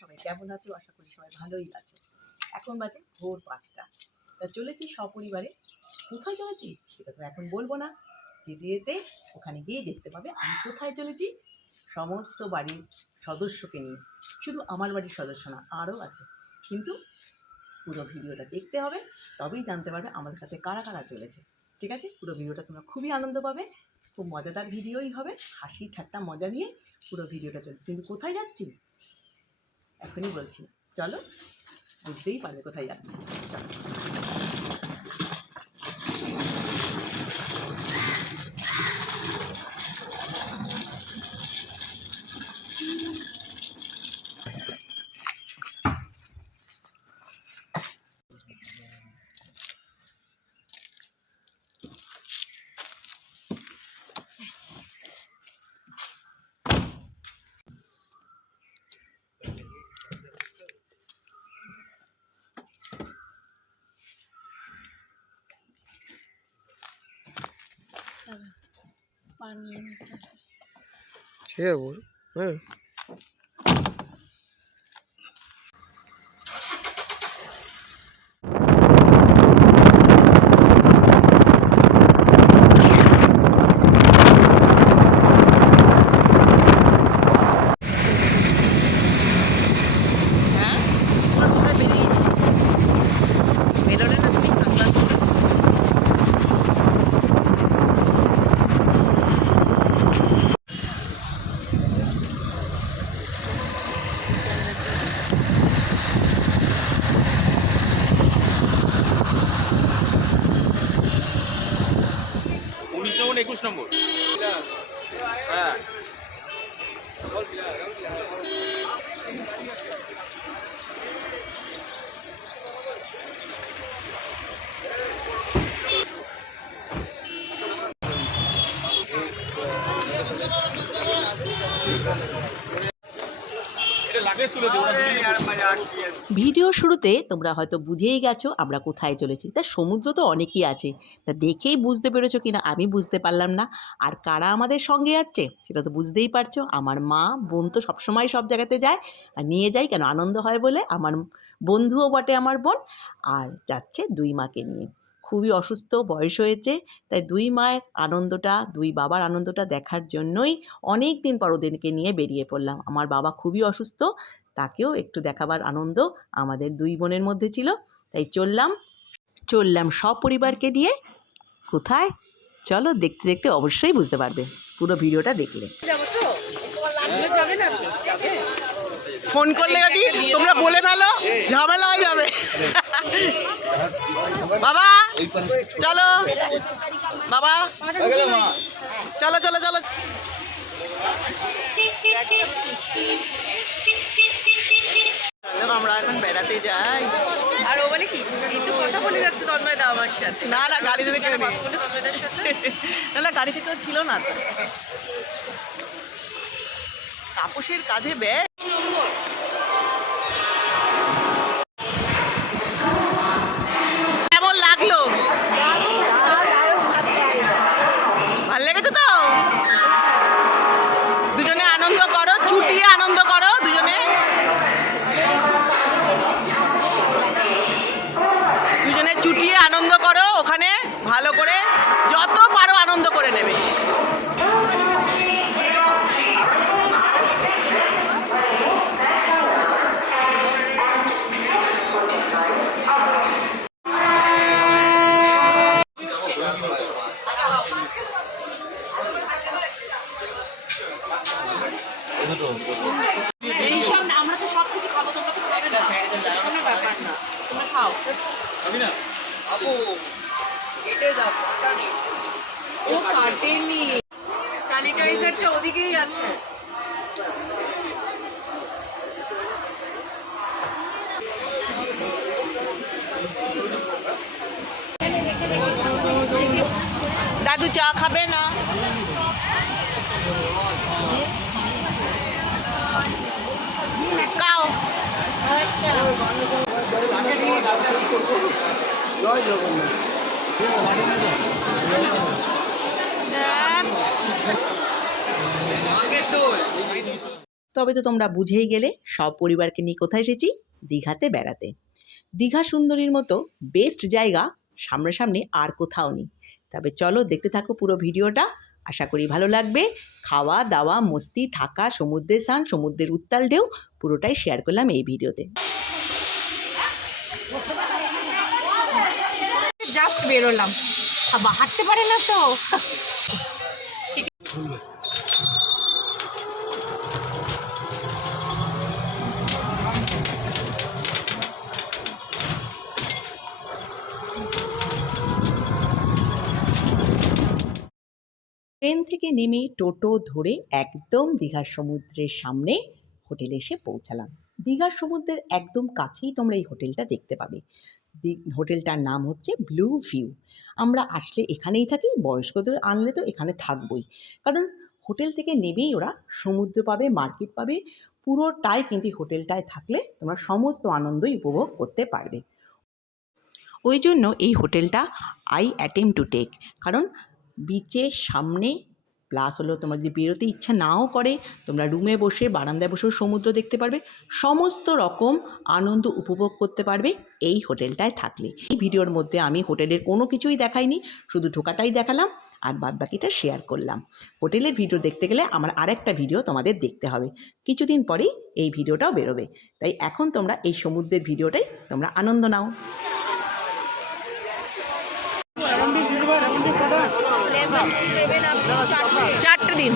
সবাই কেমন আছো? আশা করি সবাই ভালোই আছো। এখন বাজে ভোর 5টা। তা চলেছি সপরিবারে। কোথায় চলেছি সেটা তো এখন বলবো না, যেতে যেতে ওখানে গিয়ে দেখতে পাবে আমি কোথায় চলেছি। সমস্ত বাড়ির সদস্যকে নিয়ে, শুধু আমার বাড়ির সদস্য না, আরও আছে, কিন্তু পুরো ভিডিওটা দেখতে হবে, তবেই জানতে পারবে আমার কাছে কারা কারা চলেছে। ঠিক আছে, পুরো ভিডিওটা তোমরা খুবই আনন্দ পাবে, খুব মজাদার ভিডিওই হবে, হাসি ঠাট্টা মজা নিয়ে পুরো ভিডিওটা চলবে। কিন্তু কোথায় যাচ্ছি এখনই বলছি, চলো বুঝতেই পারবে কোথায় যাচ্ছি। চলো। নম্বর 21 নম্বর। হ্যাঁ ভিডিও শুরুতে তোমরা হয়তো বুঝেই গেছো আমরা কোথায় চলেছি। তা সমুদ্র তো অনেকই আছে, তা দেখেই বুঝতে পেরেছো কিনা আমি বুঝতে পারলাম না। আর কারা আমাদের সঙ্গে যাচ্ছে সেটা তো বুঝতেই পারছো, আমার মা বোন তো সবসময় সব জায়গাতে যায়, আর নিয়ে যাই কেন, আনন্দ হয় বলে। আমার বন্ধুও বটে আমার বোন, আর যাচ্ছে দুই মাকে নিয়ে। খুবই অসুস্থ, বয়স হয়েছে, তাই দুই মায়ের আনন্দটা, দুই বাবার আনন্দটা দেখার জন্যই অনেক দিন পর ওদেরকে নিয়ে বেরিয়ে পড়লাম। আমার বাবা খুবই অসুস্থ, তাকেও একটু দেখাবার আনন্দ আমাদের দুই বোনের মধ্যে ছিল, তাই চললাম সপরিবারকে দিয়ে। কোথায় চলো, দেখতে দেখতে অবশ্যই বুঝতে পারবে পুরো ভিডিওটা দেখলে। ফোন করলে যদি তোমরা বলে ফেলো, ঝামেলা হয়ে যাবে। বাবা চলো, বাবা চলো চলো চলো। আমরা এখন বেড়াতে যাই। আর ও বলে কি একটু কথা বলে যাচ্ছে তন্ময় দা আমার সাথে। না না, গাড়ি থেকে কেউ নেই। তন্ময়দার সাথে না না, গাড়িতে কেউ ছিল না। তাপসের কাঁধে ব্যাগ। কেমন লাগলো? ভাল লেগেছে তো? দুজনে আনন্দ করো, ছুটিয়ে আনন্দ করো দুজনে। ছুটিয়ে আনন্দ করো ওখানে, ভালো করে যত পারো আনন্দ করে নেবে। আমরা তো সব কিছু খাবো, তোমরা তো খাবে না, কোনো ব্যাপার না, তোমরা খাও। আপু কেটে দাও, ও কাটেনি, স্যানিটাইজারটা ওদিকেই আছে। দাদু চা খাবে না? খাও। জয় জগন্নাথ। তবে তো তোমরা বুঝেই গেলে সব পরিবারকে নিয়ে কোথায় এসেছি? দীঘাতে বেড়াতে। দীঘা সুন্দরীর মতো বেস্ট জায়গা সামনাসামনি আর কোথাও নেই। তবে চলো দেখতে থাকো পুরো ভিডিওটা, আশা করি ভালো লাগবে। খাওয়া দাওয়া, মস্তি, থাকা, সমুদ্রের স্নান, সমুদ্রের উত্তাল ঢেউ পুরোটাই শেয়ার করলাম এই ভিডিওতে। জাস্ট বেরোলাম, হাঁটতে পারে না তো। ট্রেন থেকে নেমে টোটো ধরে একদম দীঘার সমুদ্রের সামনে হোটেলে এসে পৌঁছালাম। দীঘার সমুদ্রের একদম কাছেই তোমরা এই হোটেলটা দেখতে পাবে। হোটেলটার নাম হচ্ছে ব্লু ভিউ। আমরা আসলে এখানেই থাকি, বয়স্কদের আনলে তো এখানে থাকবই, কারণ হোটেল থেকে নেমেই ওরা সমুদ্র পাবে, মার্কেট পাবে, পুরোটাই কিন্তু হোটেলটায় থাকলে তোমরা সমস্ত আনন্দই উপভোগ করতে পারবে। ওই জন্য এই হোটেলটা আই অ্যাটেম্প টু টেক, কারণ বিচের সামনে, প্লাস হলো তোমার যদি বেরোতে ইচ্ছা নাও করে তোমরা রুমে বসে বারান্দায় বসেও সমুদ্র দেখতে পারবে, সমস্ত রকম আনন্দ উপভোগ করতে পারবে এই হোটেলটায় থাকলে। এই ভিডিওর মধ্যে আমি হোটেলের কোনো কিছুই দেখাইনি, শুধু ঢোকাটাই দেখালাম আর বাদবাকিটা শেয়ার করলাম। হোটেলের ভিডিও দেখতে গেলে আমার আরেকটা ভিডিও তোমাদের দেখতে হবে, কিছুদিন পরেই এই ভিডিওটাও বেরোবে। তাই এখন তোমরা এই সমুদ্রের ভিডিওটাই তোমরা আনন্দ নাও। চারটে দিন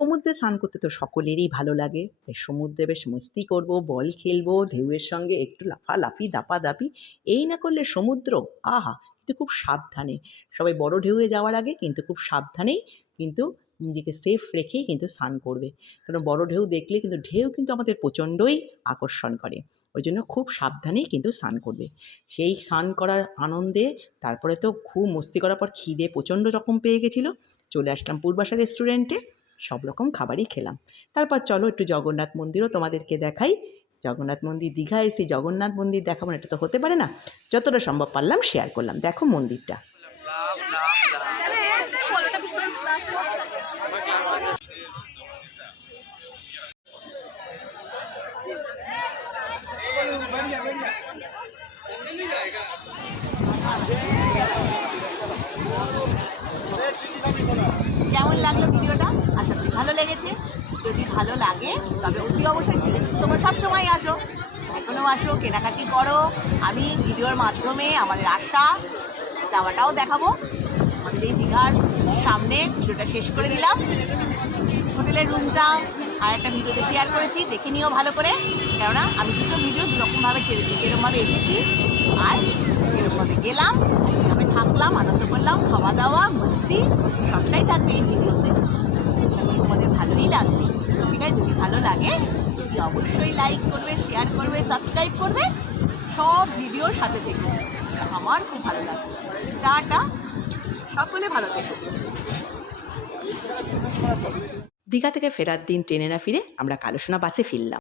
সমুদ্রে স্নান করতে তো সকলেরই ভালো লাগে। সমুদ্রে বেশ মস্তি করব, বল খেলবো, ঢেউয়ের সঙ্গে একটু লাফালাফি দাপাদাপি, এই না করলে সমুদ্র আহা! কিন্তু খুব সাবধানে, সবাই বড় ঢেউয়ে যাওয়ার আগে কিন্তু খুব সাবধানেই কিন্তু নিজেকে সেফ রেখেই কিন্তু স্নান করবে, কারণ বড় ঢেউ দেখলে কিন্তু ঢেউ কিন্তু আমাদের প্রচণ্ডই আকর্ষণ করে। ওই জন্য খুব সাবধানেই কিন্তু স্নান করবে। সেই স্নান করার আনন্দে তারপরে তো খুব মস্তি করার পর খিদে প্রচণ্ড রকম পেয়ে গেছিলো, চলে আসলাম পূর্বাশা রেস্টুরেন্টে, সব রকম খাবারই খেলাম। তারপর চলো একটু জগন্নাথ মন্দিরও তোমাদেরকে দেখাই। জগন্নাথ মন্দির, দীঘায় এসে জগন্নাথ মন্দির দেখাবো না, এটা তো হতে পারে না, যতটা সম্ভব পারলাম শেয়ার করলাম। দেখো মন্দিরটা। কেমন লাগলো ভিডিওটা? আশা করি ভালো লেগেছে। যদি ভালো লাগে তবে অতি অবশ্যই তোমরা সবসময় আসো, এখনও আসো, কেনাকাটি করো। আমি ভিডিওর মাধ্যমে আমাদের আশা যাওয়াটাও দেখাবো। আমাদের এই দীঘার সামনে ভিডিওটা শেষ করে দিলাম। হোটেলের রুমটা আর একটা ভিডিওতে শেয়ার করেছি, দেখে নিও ভালো করে, কেননা আমি দুটো ভিডিও দুরকমভাবে ছেড়েছি, এরকমভাবে এসেছি আর এরকমভাবে গেলাম, এরকমভাবে থাকলাম, আনন্দ করলাম, খাওয়া দাওয়া, মস্তি সবটাই থাকবে এই ভিডিওতে। তোমাদের ভালোই লাগবে, ঠিক আছে? যদি ভালো লাগে তুমি অবশ্যই লাইক করবে, শেয়ার করবে, সাবস্ক্রাইব করবে, সব ভিডিওর সাথে থেকে আমার খুব ভালো লাগবে। টাটা, সকলে ভালো থেকো। দীঘা থেকে ফেরার দিন ট্রেনে না ফিরে আমরা কালোসোনা বাসে ফিরলাম।